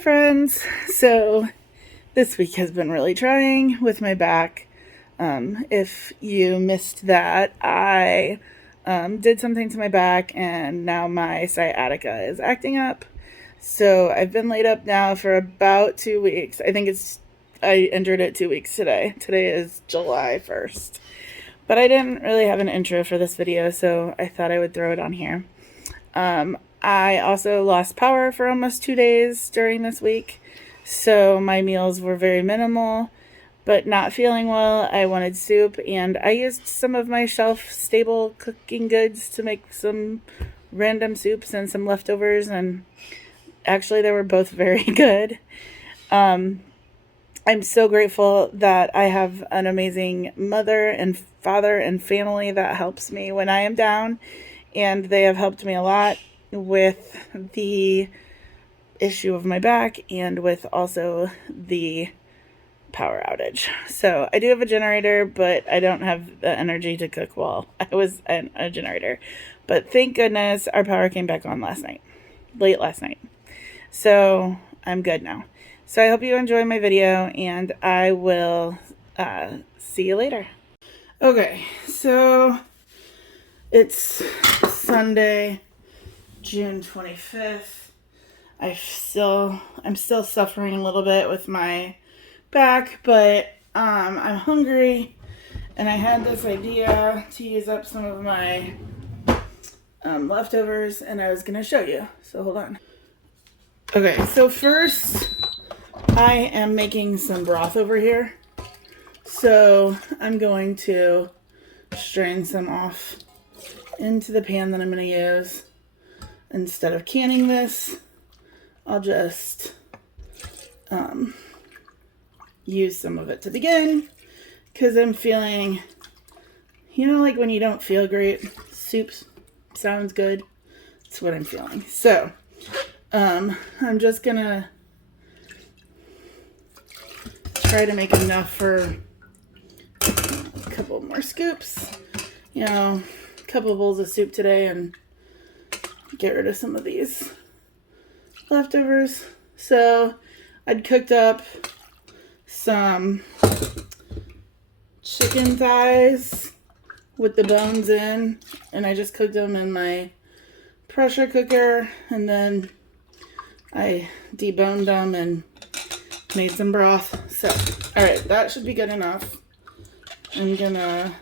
friends. So this week has been really trying with my back. If you missed that, I did something to my back and now my sciatica is acting up. So I've been laid up now for about 2 weeks. I entered it 2 weeks today. Today is July 1st. But I didn't really have an intro for this video, so I thought I would throw it on here. I also lost power for almost 2 days during this week, so my meals were very minimal, but not feeling well. I wanted soup, and I used some of my shelf-stable cooking goods to make some random soups and some leftovers, and actually they were both very good. I'm so grateful that I have an amazing mother and father and family that helps me when I am down, and they have helped me a lot with the issue of my back and with also the power outage. So I do have a generator, but I don't have the energy to cook while I was in a generator. But thank goodness our power came back on late last night. So I'm good now. So I hope you enjoy my video, and I will see you later. Okay, so it's Sunday, June 25th. I'm still suffering a little bit with my back, but I'm hungry, and I had this idea to use up some of my leftovers, and I was gonna show you. So hold on. Okay, so first I am making some broth over here. So I'm going to strain some off into the pan that I'm going to use. Instead of canning this, I'll just use some of it to begin, because I'm feeling, like when you don't feel great, soup sounds good. That's what I'm feeling. So I'm just going to try to make enough for a couple more scoops, a couple bowls of soup today, and get rid of some of these leftovers. So I'd cooked up some chicken thighs with the bones in, and I just cooked them in my pressure cooker, and then I deboned them and made some broth. So, all right, that should be good enough. I'm gonna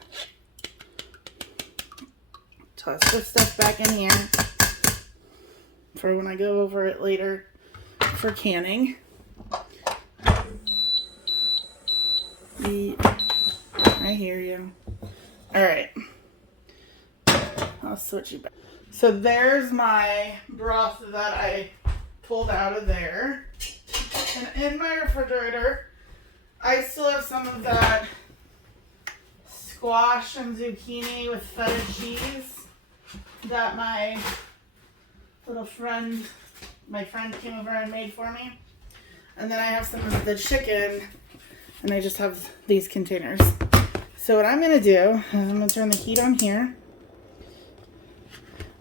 toss this stuff back in here for when I go over it later for canning. I hear you. All right, I'll switch you back. So there's my broth that I pulled out of there. And in my refrigerator, I still have some of that squash and zucchini with feta cheese that my friend came over and made for me. And then I have some of the chicken, and I just have these containers. So what I'm going to do is I'm going to turn the heat on here.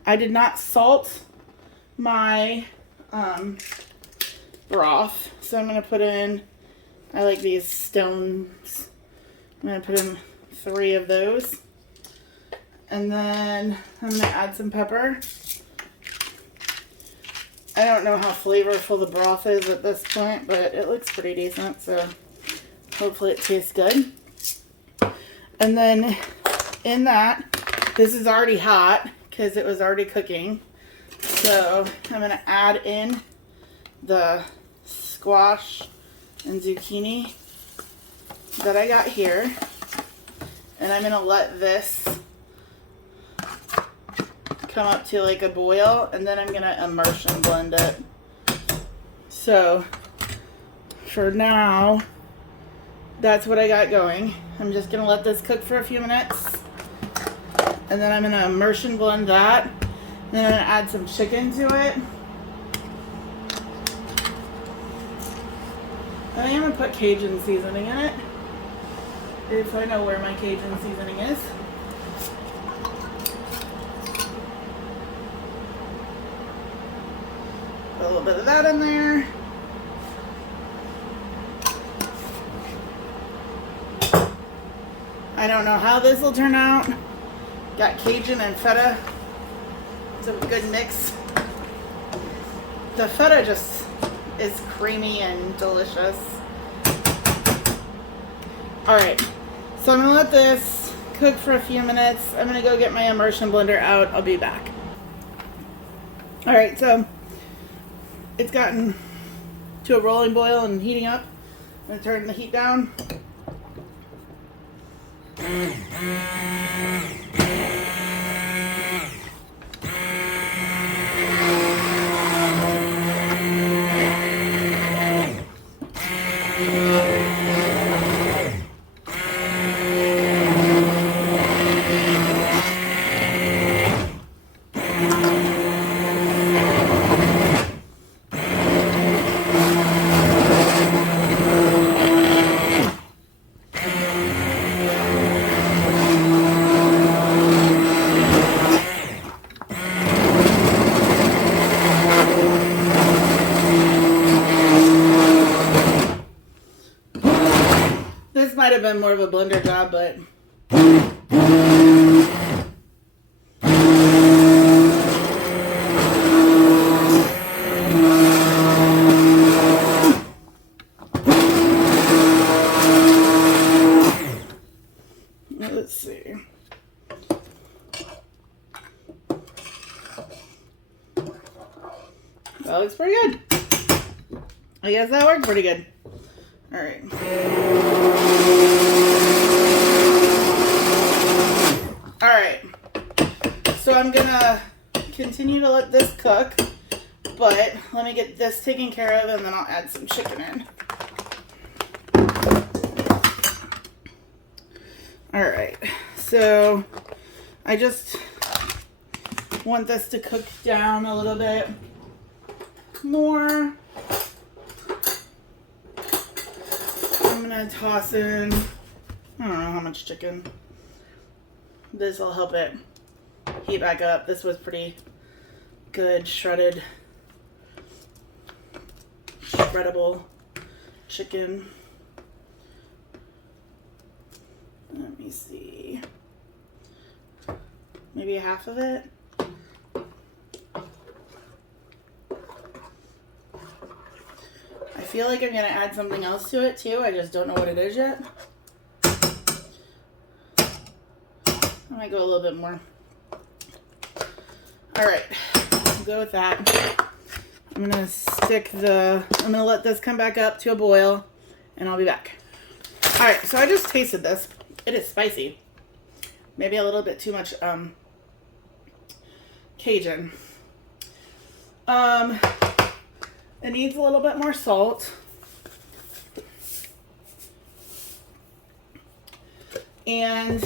I did not salt my broth, so I'm going to put in, I like these stones, I'm going to put in 3 of those, and then I'm going to add some pepper. I don't know how flavorful the broth is at this point, but it looks pretty decent, so hopefully it tastes good. And then in that, this is already hot because it was already cooking, so I'm going to add in the squash and zucchini that I got here, and I'm going to let this come up to like a boil, and then I'm going to immersion blend it. So for now, that's what I got going. I'm just going to let this cook for a few minutes, and then I'm going to immersion blend that, and then I'm going to add some chicken to it. I am going to put Cajun seasoning in it, if I know where my Cajun seasoning is. Put a little bit of that in there. I don't know how this will turn out. Got Cajun and feta. It's a good mix. The feta just is creamy and delicious. Alright, so I'm going to let this cook for a few minutes. I'm going to go get my immersion blender out. I'll be back. Alright, so it's gotten to a rolling boil and heating up. I'm going to turn the heat down. This might have been more of a blender job, but let's see. That looks pretty good. I guess that worked pretty good. All right. All right. So I'm gonna continue to let this cook, but let me get this taken care of and then I'll add some chicken in. All right. So I just want this to cook down a little bit more. I'm gonna toss in, I don't know how much chicken. This will help it heat back up. This was pretty good shreddable chicken. Let me see. Maybe half of it. I feel like I'm gonna add something else to it too. I just don't know what it is yet. I might go a little bit more. All right, I'll go with that. I'm gonna let this come back up to a boil and I'll be back. All right, so I just tasted this. It is spicy. Maybe a little bit too much Cajun. It needs a little bit more salt. And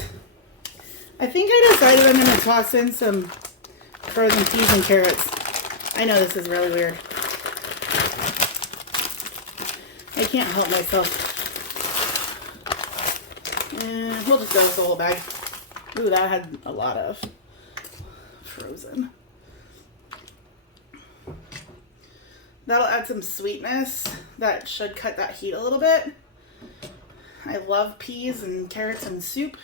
I think I decided I'm going to toss in some frozen peas and carrots. I know this is really weird. I can't help myself. We'll just go with the whole bag. Ooh, that had a lot of frozen. That'll add some sweetness. That should cut that heat a little bit. I love peas and carrots in soup.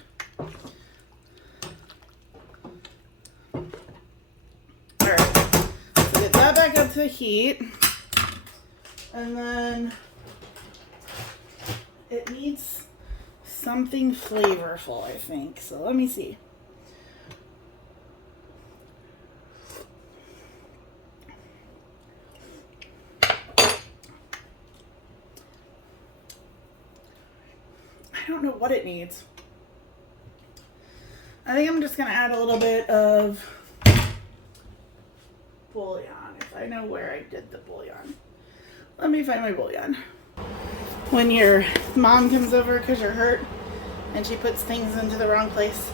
Alright, so get that back up to heat. And then it needs something flavorful, I think. So let me see. I don't know what it needs. I think I'm just going to add a little bit of bouillon, if I know where I did the bouillon. Let me find my bouillon. When your mom comes over because you're hurt and she puts things into the wrong place,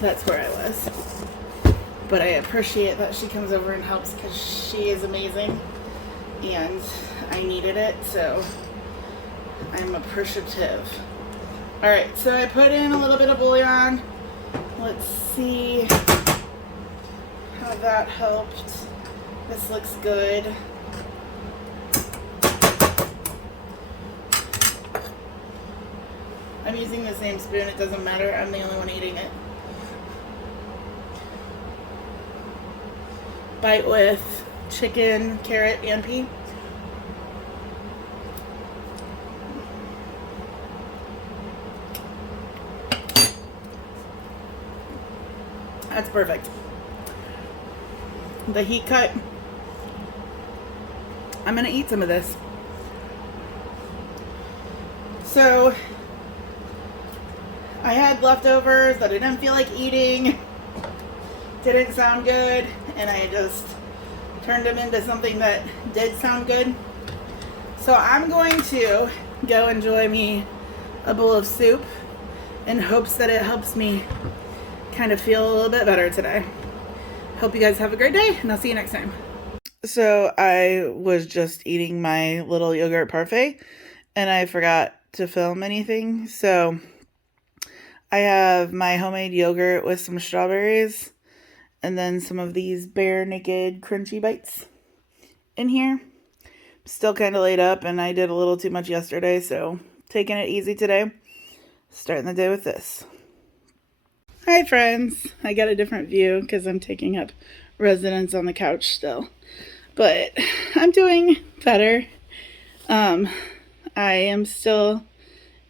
that's where I was. But I appreciate that she comes over and helps because she is amazing and I needed it, so I'm appreciative. Alright, so I put in a little bit of bouillon. Let's see how that helped. This looks good. I'm using the same spoon. It doesn't matter. I'm the only one eating it. Bite with chicken, carrot, and pea. That's perfect. The heat cut. I'm gonna eat some of this. So I had leftovers that I didn't feel like eating. Didn't sound good, and I just turned them into something that did sound good. So I'm going to go enjoy me a bowl of soup in hopes that it helps me kind of feel a little bit better today. Hope you guys have a great day, and I'll see you next time. So I was just eating my little yogurt parfait, and I forgot to film anything. So I have my homemade yogurt with some strawberries, and then some of these Bare Naked crunchy bites in here. Still kind of laid up, and I did a little too much yesterday, so taking it easy today. Starting the day with this. Hi friends, I got a different view because I'm taking up residence on the couch still, but I'm doing better. I am still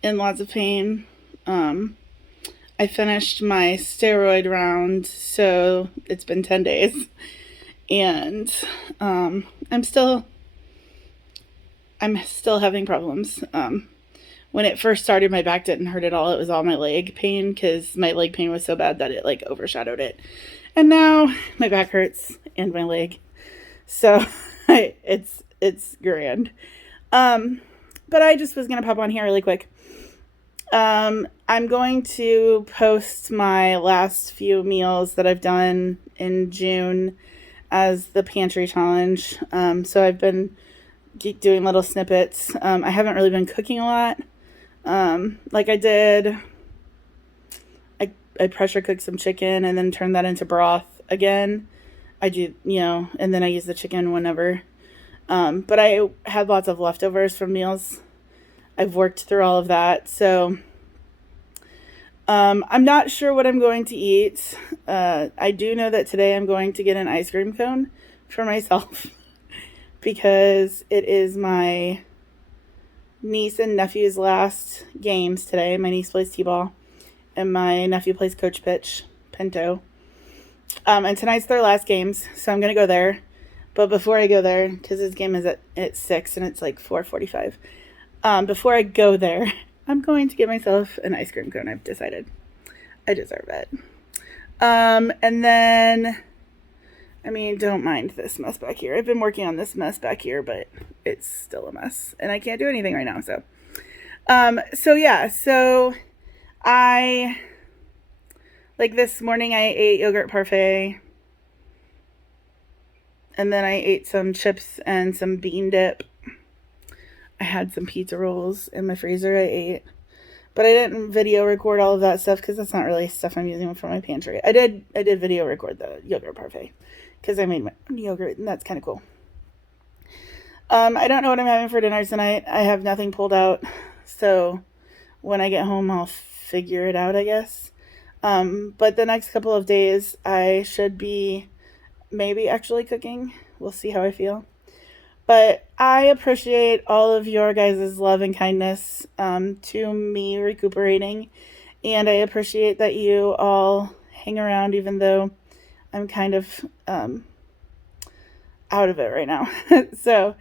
in lots of pain. I finished my steroid round, so it's been 10 days, and I'm still having problems. When it first started, my back didn't hurt at all. It was all my leg pain because my leg pain was so bad that it like overshadowed it. And now my back hurts and my leg. So it's grand. But I just was going to pop on here really quick. I'm going to post my last few meals that I've done in June as the Pantry challenge. So I've been doing little snippets. I haven't really been cooking a lot. Like I did, I pressure cooked some chicken and then turned that into broth again. I do, and then I use the chicken whenever. But I had lots of leftovers from meals. I've worked through all of that. So, I'm not sure what I'm going to eat. I do know that today I'm going to get an ice cream cone for myself because it is my niece and nephew's last games today. My niece plays t-ball and my nephew plays coach pitch, Pinto. And tonight's their last games, so I'm going to go there. But before I go there, because his game is at 6 and it's like 4:45, before I go there, I'm going to get myself an ice cream cone. I've decided I deserve it. And then, don't mind this mess back here. I've been working on this mess back here, but it's still a mess and I can't do anything right now. So I, like this morning I ate yogurt parfait and then I ate some chips and some bean dip. I had some pizza rolls in my freezer I ate, but I didn't video record all of that stuff because that's not really stuff I'm using for my pantry. I did video record the yogurt parfait because I made my own yogurt and that's kind of cool. I don't know what I'm having for dinner tonight. I have nothing pulled out, so when I get home I'll figure it out, I guess. But the next couple of days I should be maybe actually cooking. We'll see how I feel. But I appreciate all of your guys' love and kindness to me recuperating. And I appreciate that you all hang around even though I'm kind of out of it right now. So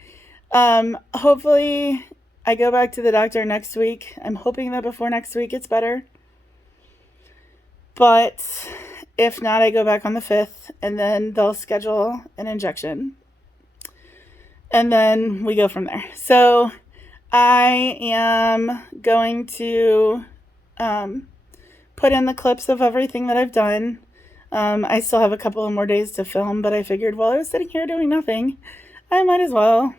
hopefully I go back to the doctor next week. I'm hoping that before next week it's better. But if not, I go back on the 5th and then they'll schedule an injection. And then we go from there. So I am going to put in the clips of everything that I've done. I still have a couple of more days to film, but I figured while I was sitting here doing nothing, I might as well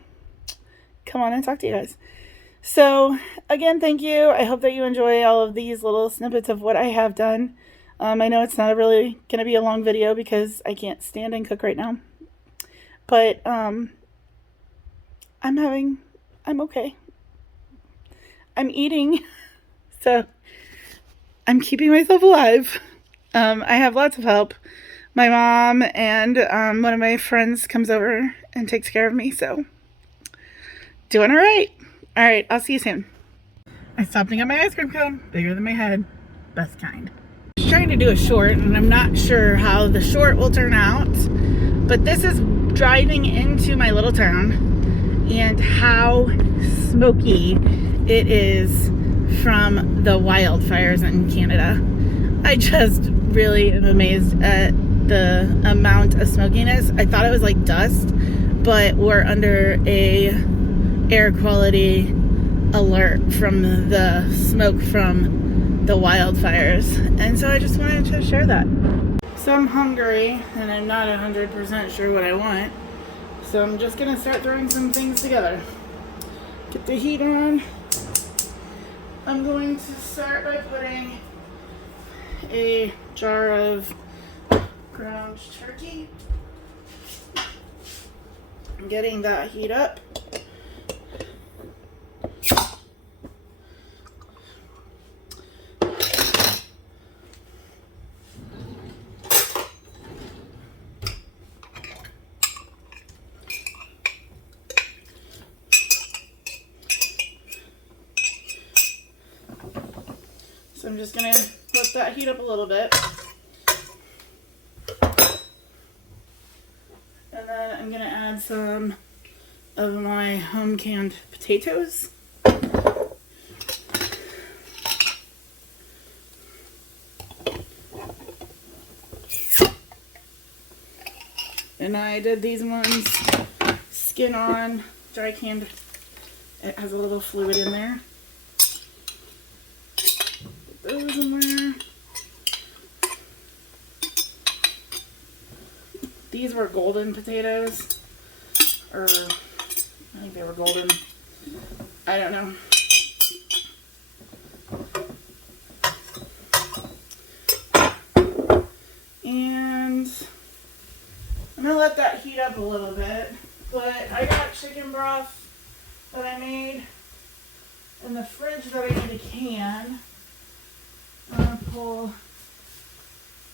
come on and talk to you guys. So again, thank you. I hope that you enjoy all of these little snippets of what I have done. I know it's not really going to be a long video because I can't stand and cook right now. But I'm okay. I'm eating. So I'm keeping myself alive. I have lots of help. My mom and one of my friends comes over and takes care of me, so doing all right. All right, I'll see you soon. I stopped and got my ice cream cone, bigger than my head, best kind. I was trying to do a short, and I'm not sure how the short will turn out, but this is driving into my little town and how smoky it is from the wildfires in Canada. I just really am amazed at the amount of smokiness. I thought it was like dust, but we're under a air quality alert from the smoke from the wildfires, and so I just wanted to share that. So I'm hungry and I'm not 100% sure what I want, so I'm just gonna start throwing some things together. Get the heat on. I'm going to start by putting a jar of ground turkey, getting that heat up. So I'm just gonna let that heat up a little bit. And then I'm gonna add some of my home canned potatoes. And I did these ones skin on, dry canned. It has a little fluid in there. Those in there. These were golden potatoes, or I think they were golden. I don't know. And I'm gonna let that heat up a little bit, but I got chicken broth that I made in the fridge that I need to can. I'm going to pull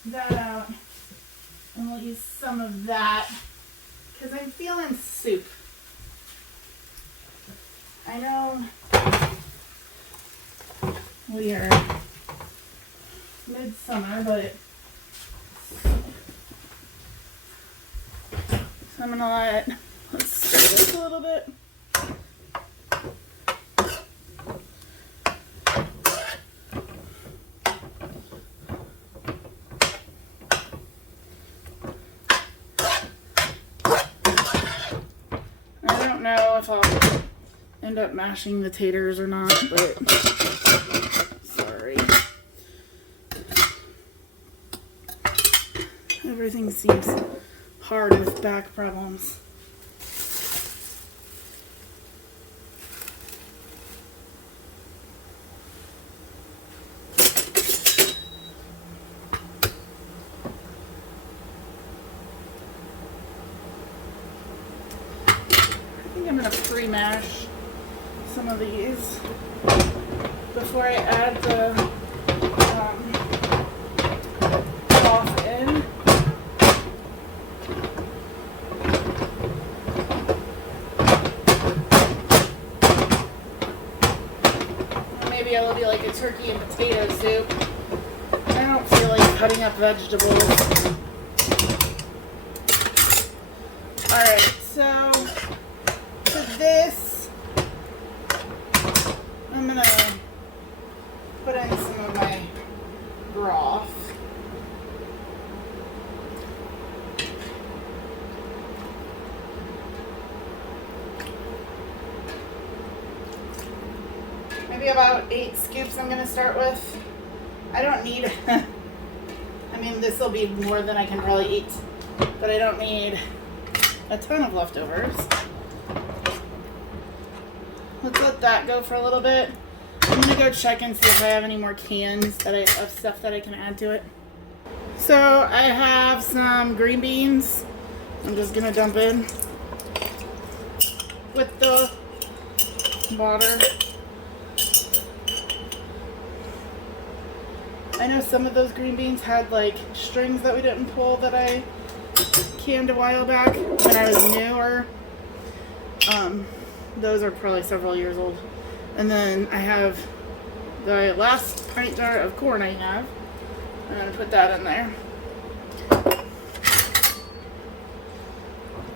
that out and we'll use some of that because I'm feeling soup. I know we are midsummer, but so I'm going to let's stir this a little bit. Know if I'll end up mashing the taters or not, but sorry. Everything seems hard with back problems. I'm going to pre-mash some of these before I add the broth in. Maybe it'll be like a turkey and potato soup. I don't feel like cutting up vegetables. Alright, so this, I'm going to put in some of my broth. Maybe about 8 scoops I'm going to start with. I don't need, I mean, this will be more than I can probably eat, but I don't need a ton of leftovers. Let's let that go for a little bit. I'm gonna go check and see if I have any more cans of stuff that I can add to it. So I have some green beans. I'm just gonna dump in with the water. I know some of those green beans had like strings that we didn't pull that I canned a while back when I was newer. Those are probably several years old. And then I have the last pint jar of corn I have. I'm going to put that in there.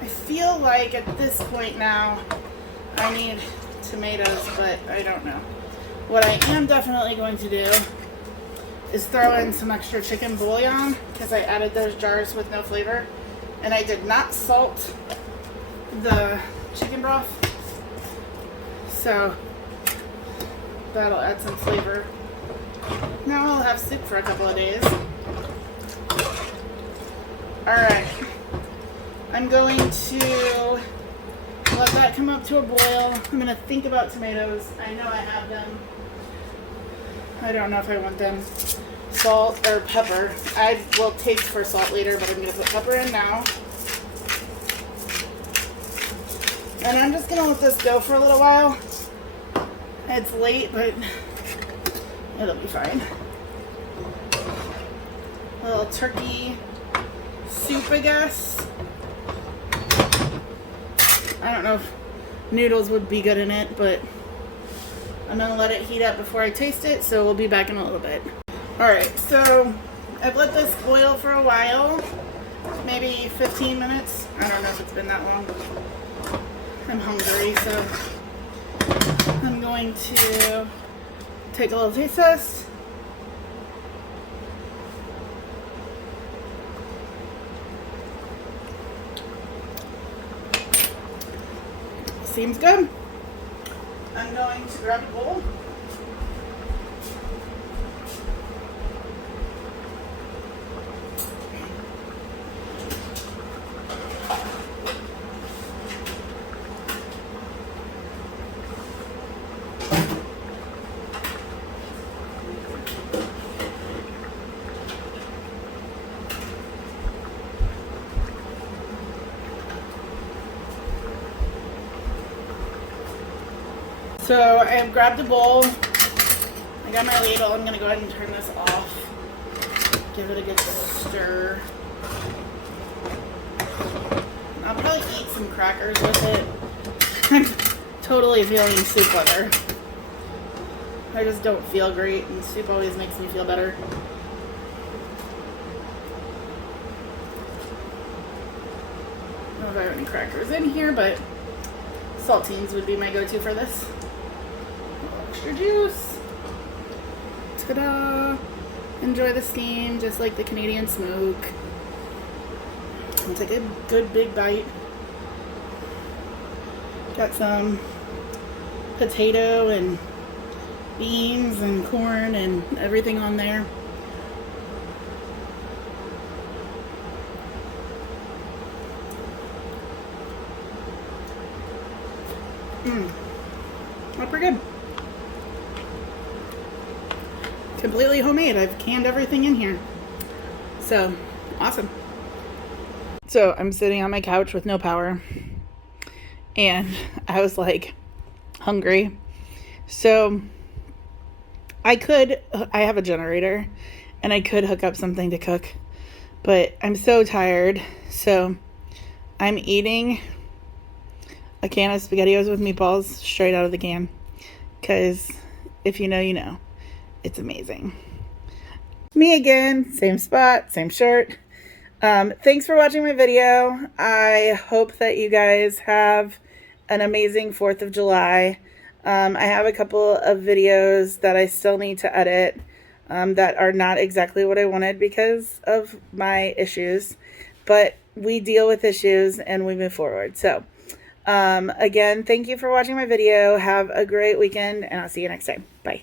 I feel like at this point now I need tomatoes, but I don't know. What I am definitely going to do is throw in some extra chicken bouillon because I added those jars with no flavor. And I did not salt the chicken broth, so that'll add some flavor. Now I'll have soup for a couple of days. Alright, I'm going to let that come up to a boil. I'm going to think about tomatoes. I know I have them. I don't know if I want them salt or pepper. I will taste for salt later, but I'm going to put pepper in now. And I'm just going to let this go for a little while. It's late, but it'll be fine. A little turkey soup, I guess. I don't know if noodles would be good in it, but I'm going to let it heat up before I taste it, so we'll be back in a little bit. Alright, so I've let this boil for a while, maybe 15 minutes. I don't know if it's been that long. I'm hungry, so I'm going to take a little taste test. Seems good. I'm going to grab a bowl. So I have grabbed a bowl. I got my ladle. I'm going to go ahead and turn this off. Give it a good stir. I'll probably eat some crackers with it. I'm totally feeling soup butter. I just don't feel great, and soup always makes me feel better. I don't know if I have any crackers in here, but saltines would be my go-to for this. Extra juice. Ta-da! Enjoy the steam, just like the Canadian smoke. I'll take a good big bite. Got some potato and beans and corn and everything on there. Not pretty good. Completely homemade. I've canned everything in here. So, awesome. So, I'm sitting on my couch with no power. And I was like, hungry. So, I have a generator. And I could hook up something to cook. But I'm so tired. So, I'm eating a can of SpaghettiOs with meatballs straight out of the can. Because if you know, you know. It's amazing. Me again, same spot, same shirt. Thanks for watching my video. I hope that you guys have an amazing 4th of July. I have a couple of videos that I still need to edit that are not exactly what I wanted because of my issues. But we deal with issues and we move forward. So, again, thank you for watching my video. Have a great weekend and I'll see you next time. Bye.